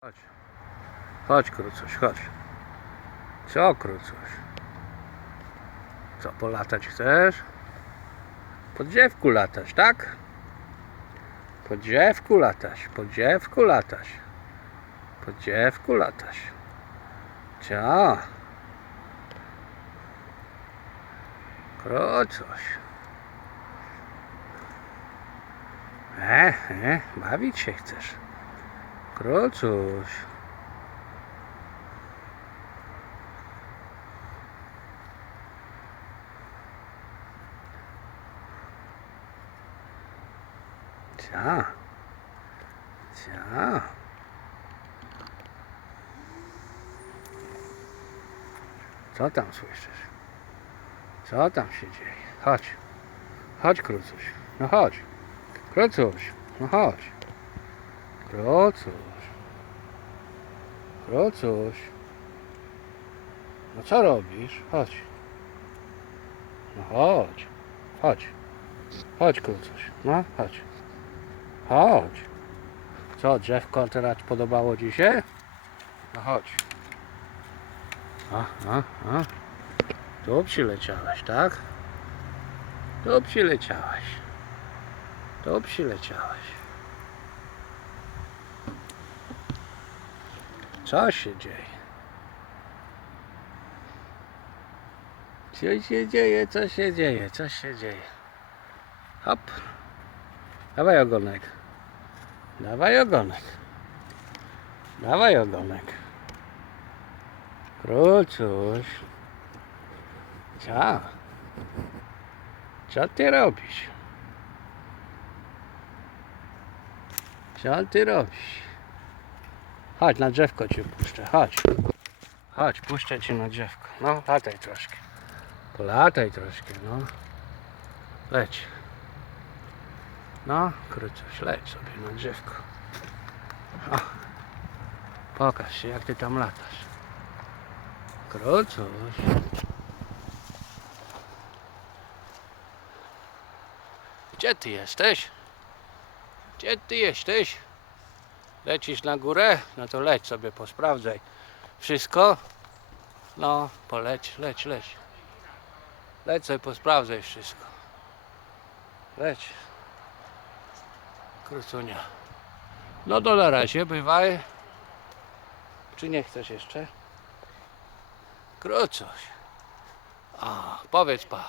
Chodź. Chodź, krucuś, chodź. Co, krucuś? Co, polatać chcesz? Po drzewku latać, tak? Po drzewku latać, po drzewku latać. Po drzewku latać. Cia. Krucuś. E, e, bawić się chcesz. Krucuś. Cia. Cia. Co tam słyszysz? Co tam się dzieje? Chodź. Chodź, Krucuś. No chodź. Krucuś. No chodź. Krucuś. Krucuś. No co robisz? Chodź. No chodź. Chodź. Chodź, Krucuś. No, chodź. Chodź. Co, drzewko teraz podobało Ci się? No chodź. A, a, a. Tu przyleciałeś, tak? Tu przyleciałeś. Tu przyleciałeś. Co się dzieje? Co się dzieje? Co się dzieje? Co się dzieje? Hop. Dawaj ogonek. Dawaj ogonek. Dawaj ogonek. Krucuś. Co? Co ty robisz? Co ty robisz? Chodź, na drzewko cię puszczę, chodź. Chodź, puszczę cię na drzewko. No, lataj troszkę. Polataj troszkę, no. Leć. No, krócoś, leć sobie na drzewko. O, pokaż się, jak ty tam latasz. Krócoś. Gdzie ty jesteś? Gdzie ty jesteś? Lecisz na górę? No to leć sobie, posprawdzaj. Wszystko? No, poleć, leć, leć. Leć sobie, posprawdzaj wszystko. Leć. Krucunia. No to na razie, bywaj. Czy nie chcesz jeszcze? Krucuś. A, powiedz pa.